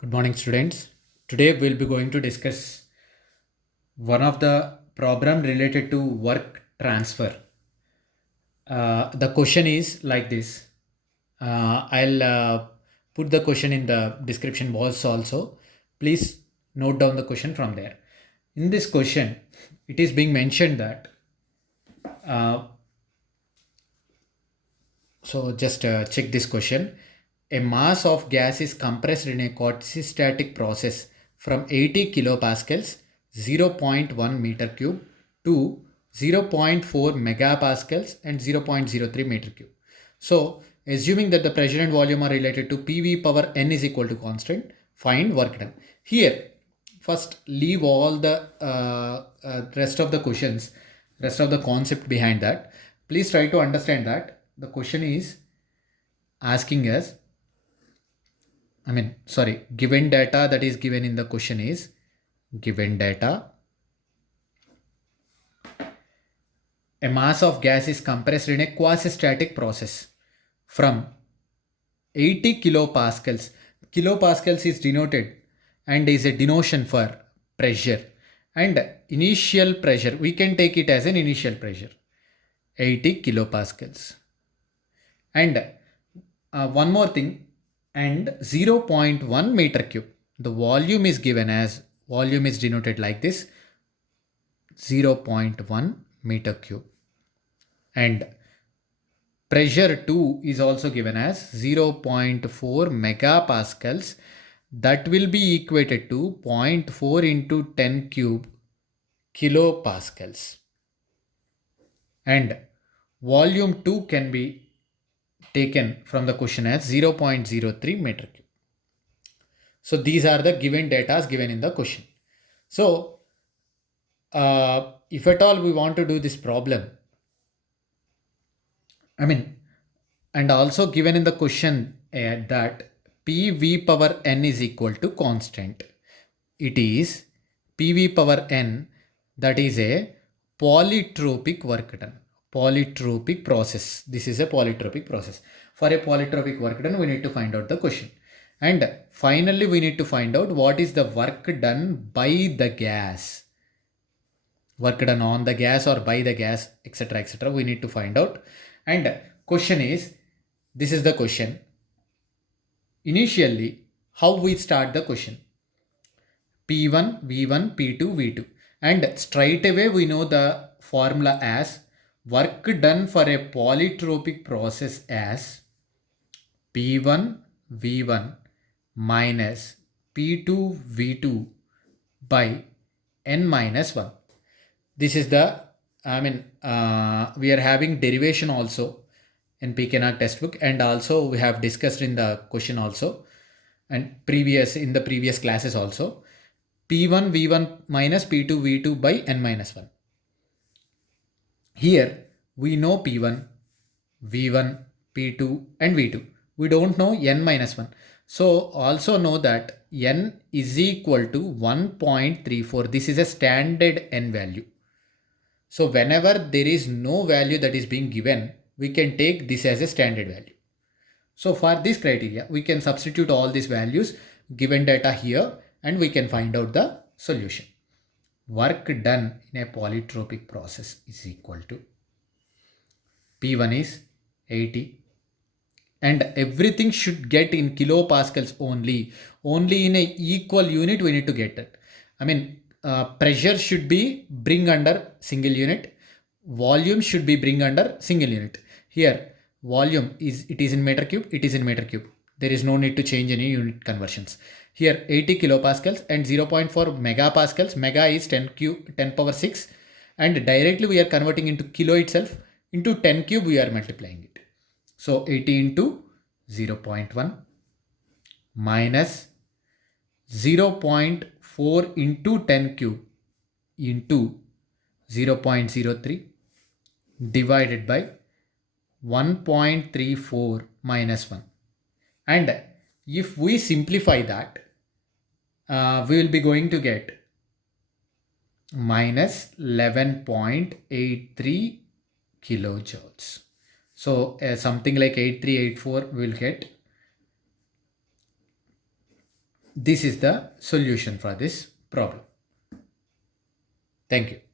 Good morning, students. Today we'll be going to discuss one of the problem related to work transfer. The question is like this. I'll put the question in the description box also. Please note down the question from there. In this question, it is being mentioned that uh, so just check this question. A mass of gas is compressed in a quasi-static process from 80 kilopascals, 0.1 meter cube to 0.4 megapascals and 0.03 meter cube. So assuming that the pressure and volume are related to PV power n is equal to constant, find work done. Here, first leave all the rest of the questions, rest of the concept behind that. Please try to understand that the question is asking us, given data that is given in the question is given data. A mass of gas is compressed in a quasi-static process from 80 kilopascals. Kilopascals is denoted and is a denotion for pressure, and initial pressure we can take it as an initial pressure 80 kilopascals. And one more thing, and 0.1 meter cube. The volume is given as, volume is denoted like this, 0.1 meter cube. And pressure 2 is also given as 0.4 megapascals. That will be equated to 0.4 into 10 cube kilopascals. And volume 2 can be taken from the question as 0.03 meter cube. So these are the given data given in the question. So if at all we want to do this problem, and also given in the question that PV power n is equal to constant. It is PV power n, that is a polytropic work done. Polytropic process. This is a polytropic process. For a polytropic work done, we need to find out the question. And finally, we need to find out what is the work done by the gas. Work done on the gas or by the gas, etc. etc. We need to find out. And question is, this is the question. Initially, how we start the question? P1, V1, P2, V2. And straight away we know the formula as work done for a polytropic process as P1, V1 minus P2, V2 by n minus 1. This is the, we are having derivation also in PKNAG textbook, and also we have discussed in the question also, and in the previous classes also. P1 V1 minus P2 V2 by n minus 1. Here we know P1, V1, P2 and V2. We don't know n minus 1. So also know that n is equal to 1.34. This is a standard n value. So whenever there is no value that is being given, we can take this as a standard value. So for this criteria, we can substitute all these values given data here, and we can find out the solution. Work done in a polytropic process is equal to P1 is 80, and everything should get in kilopascals only. Only in a equal unit we need to get it. Pressure should be bring under single unit. Volume should be bring under single unit. Here volume is, it is in meter cube, it is in meter cube. There is no need to change any unit conversions. Here 80 kilopascals and 0.4 megapascals. Mega is 10 power 6, and directly we are converting into kilo itself. Into 10 cube we are multiplying it. So 80 into 0.1 minus 0.4 into 10 cube into 0.03 divided by 1.34 minus 1. And if we simplify that, we will be going to get minus 11.83 kilojoules. So something like 8384 will get This is the solution for this problem. Thank you.